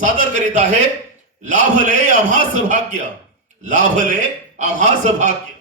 सादर करीत आहे लाभले आम्हास भाग्य, लाभले आम्हास भाग्य.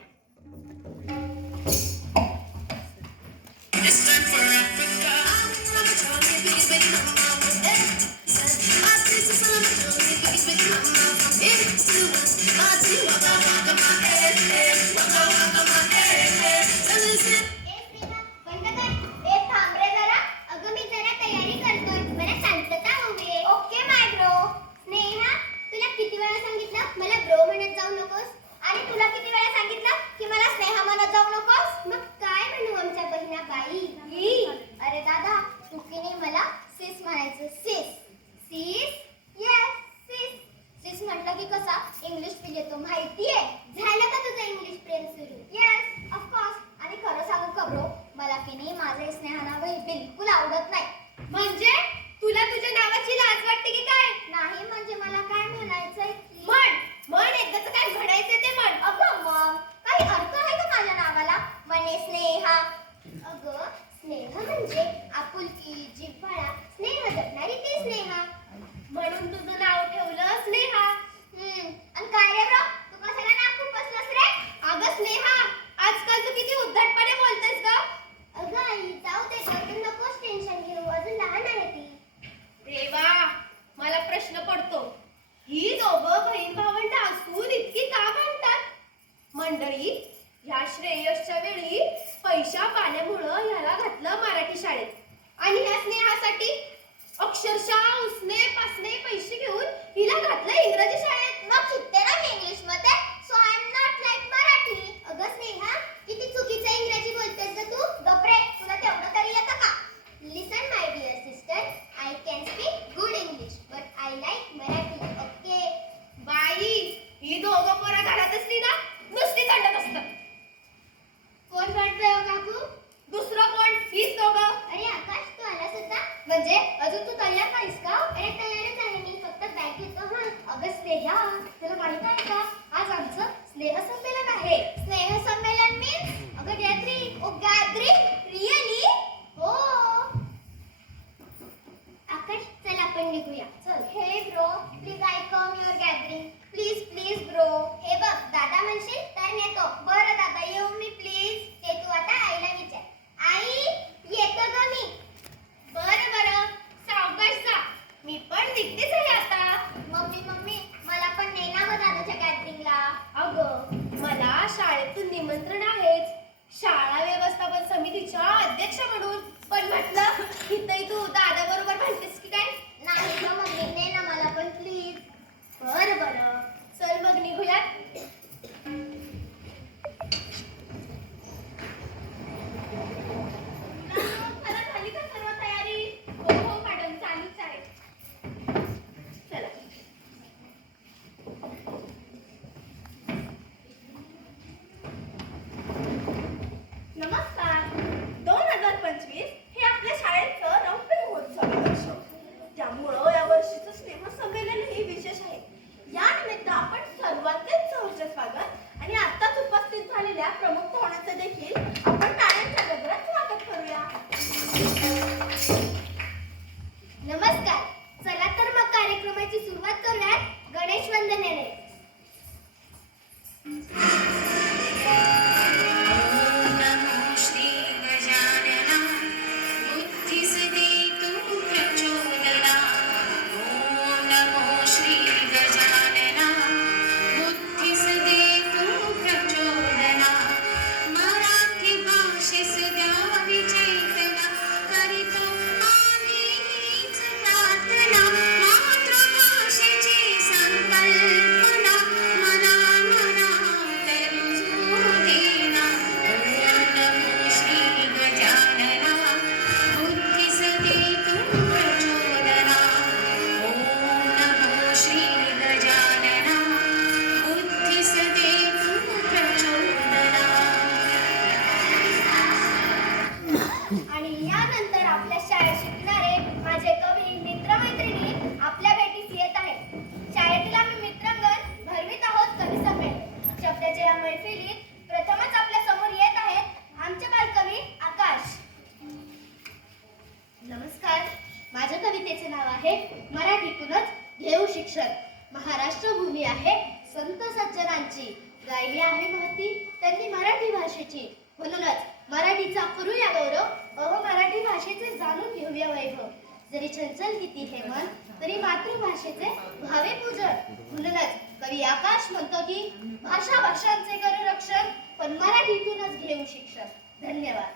माझ्या कवितेचे नाव आहे मराठीतूनच घेऊ शिक्षण. महाराष्ट्र भूमी आहे संत सज्जनांची, गायली आहे महती त्यांनी मराठी भाषेची. म्हणूनच मराठीचा करूया गौरव, अहो मराठी भाषेचे जाणून घेऊया वैभव. जरी चंचल किती हे मन, तरी मातृभाषेचे भावे पूजन. म्हणूनच कवी आकाश म्हणतो की भाषा भाषांचे करू रक्षण, पण मराठीतूनच घेऊ शिक्षण. धन्यवाद.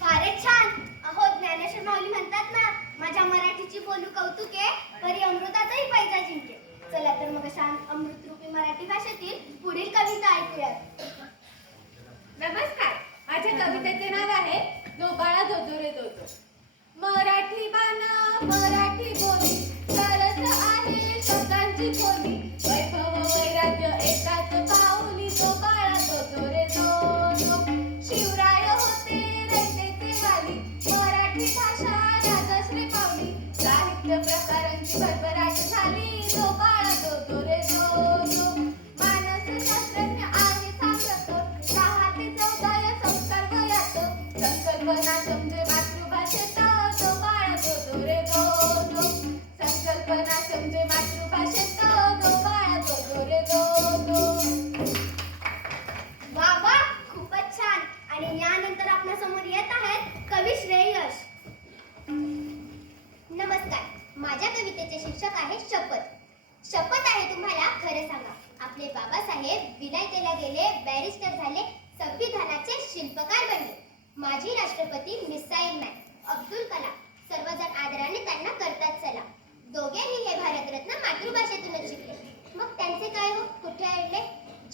फारच छान. अहो ज्ञानेश्वर माऊली म्हणतात ना, माझ्या मराठीची बोलू कौतुके, परी अमृताचाही पैजा जिंके. चला तर मग अशा अमृतरूपी मराठी भाषेतील पुढील कविता ऐकूयात. नमस्कार, माझ्या कवितेचे नाव आहे दोबाळा दोदो रे दोदो. मराठी बाणा मराठी बोली, सरस आहे शब्दांची बोली. वैभव वैराग्य एकाच पाऊली, दोबाळा दोदो रे दोदो. शिवराय होते रयतेचे वाली, मराठी भाषा राजश्री पावली. साहित्य प्रकारांची भरभराट झाली, दोबाळा दोदो रे दोदो. मानस शास्त्रज्ञ आहे साम्रत, 6 ते 14 संस्कार वयात. संकल्पना समजे मातृभाषेत, दोबाळा दोदो रे दोदो. संकल्पना समजे मातृभाषेत, दोबाळा दोदो रे दोदो. वा वा, खूपच छान. आणि यानंतर आपल्या समोर येत आहेत कवी श्रेयश. नमस्कार, माझ्या कवितेचे शीर्षक आहे शपथ. शपथ आहे तुम्हाला खरं सांगा, आपले बाबासाहेब विनायकेला गेले, बॅरिस्टर झाले, संविधानाचे शिल्पकार बनले. माजी राष्ट्रपती मिसाईल मॅन अब्दुल कलाम सर्वजण आदराने त्यांना करतात सलाम. दोघेही हे भारतरत्न मातृभाषेतूनच शिकले. मग त्यांचे काय हो, कुठे अडले?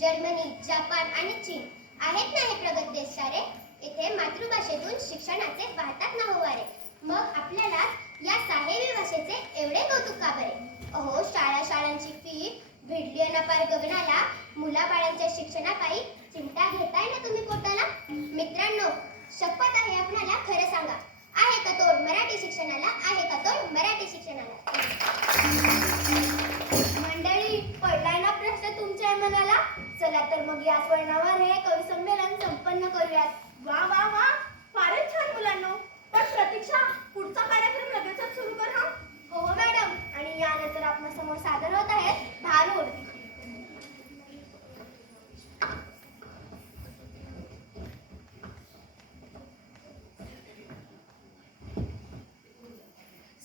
जर्मनी, जपान आणि चीन आहेत ना हे प्रगत देश सारे, इथे मातृभाषेतून शिक्षणाचे वाहतात ना होवारे. मग आपल्याला या साहेबी भाषेचे एवढे कौतुक का बरे? अहो शाळांची फी भिडली ना पार गगनाला, मुलाबाळांच्या शिक्षणापायी चिंता घेताय ना तुम्ही पोटाला. मित्रांनो, शपथ आहे आपल्याला खरं सांगा, आहे का तोड मराठी शिक्षणाला? आहे का तोड मराठी शिक्षणाला? मंडळी, पडलाय ना प्रश्न तुमच्या मनाला? चला तर मग याच वळणावर हे कवी संमेलन संपन्न करूयात. वा वा वा, फारच छान मुलांनो. पण प्रतीक्षा, पुढचा कार्यक्रम लगेचच सुरू कर हा. हो मॅडम. आणि यानंतर आपल्या समोर सादर होत आहेत भारूड.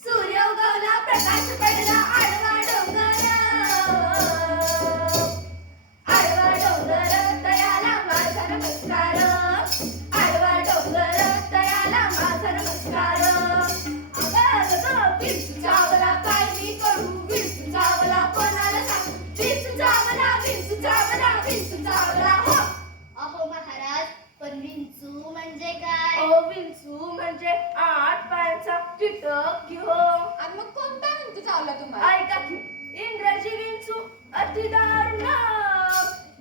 सूर्य उगवला, प्रकाश पडला, आडवा डोंगर, आडवा डोंगर तयाला माझा नमस्कार. आडवा डोंगर तयाला माझा नमस्कार. अगं विंचू चावला, काय मी करू? विंचू चावला कोणाला सांग? विंचू चावला, विंचू चावला, विंचू चावला हो. अहो महाराज, पण विंचू म्हणजे काय? ओ विंचू म्हणजे 8 पायांचा कीटक की हो. आणि मग कोणता विंचू चावला तुम्हाला? ऐका की, इंग्रजी विंचू अति दारुण,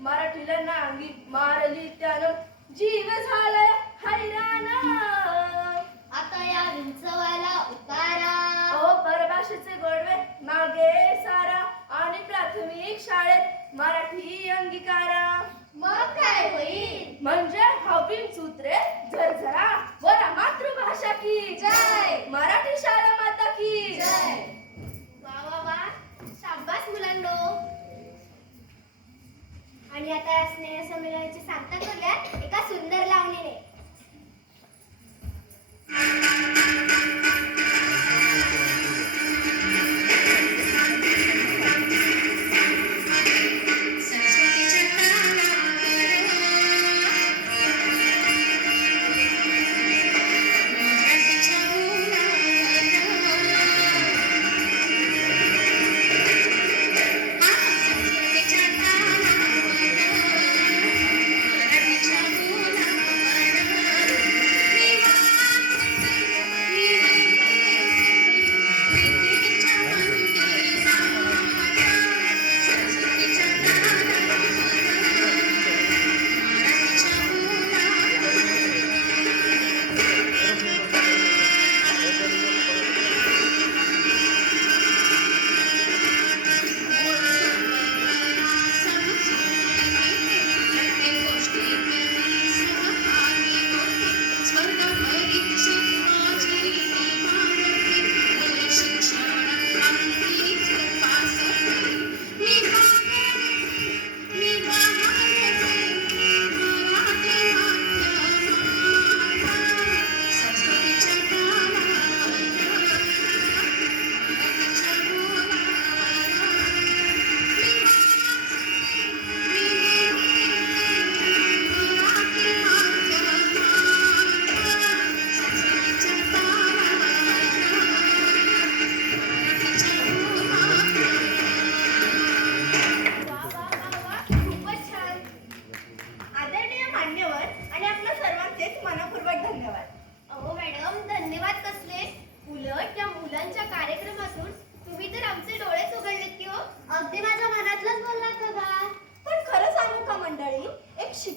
मराठीला नांगी मारली त्यानं, जीव झालाय हैराण. आता या विंचवाला उतारा. ओ परभाषेचे गोडवे मागे सारा, आणि प्राथमिक शाळेत मराठी अंगीकारा. मग काय होईल? म्हणजे हवीन सूत्रे झरझरा, वरा मातृभाषा की जय, मराठी शाळा माता की जय. वा वा वा, शाबास मुलांनो. आणि आता या स्नेह संमेलनाची सांगता करूया एका सुंदर लावणीने.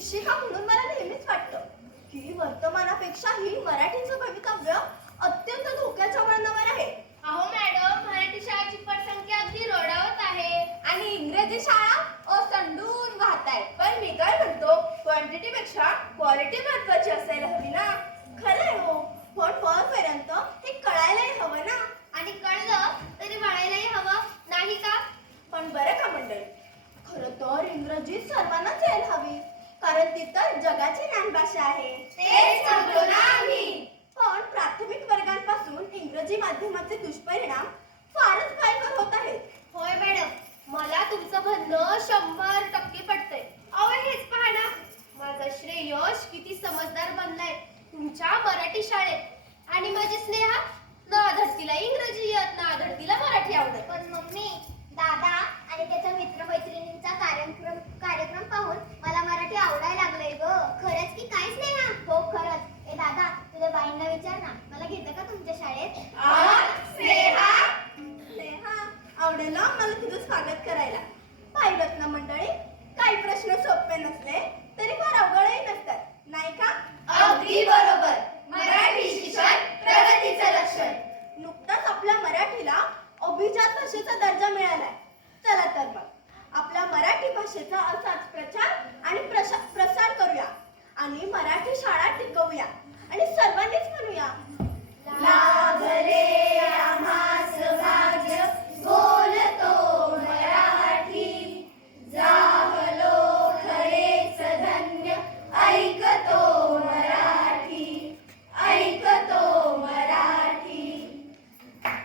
शिक्षिका म्हणून मला नेहमीच वाटतं की वर्तमानापेक्षाही मराठीचं भवितव्य अत्यंत धोक्याच्या वळणावर आहे. अहो मॅडम, मराठी शाळेची पटसंख्या अगदी रोडावत आहे. आणि इंग्रजी शाळा ओसंडून वाहत आहेत. पण मी काय म्हणतो, क्वांटिटी पेक्षा क्वालिटी महत्वाची असायला हवी ना. खरंय हो, पण वरपर्यंत हे कळायलाही हवं ना. आणि कळलं तरी वळायलाही हवं नाही का? पण बरं का मंडळी, खरं तर इंग्रजी सर्वांनाच यायला हवी, कारण ती तर जगाची ज्ञानभाषा आहे. तेच सांगतो ना आम्ही. पण प्राथमिक वर्गांपासून इंग्रजी माध्यमाचे दुष्परिणाम फारच भयंकर होत आहेत. होय मॅडम, मला तुमचं म्हणणं 100% पटतंय. अहो हेच पहा ना, माझा श्रेयश किती समजदार बनलाय तुमच्या मराठी शाळेत, आणि माझी स्नेहा ना धरतीला इंग्रजी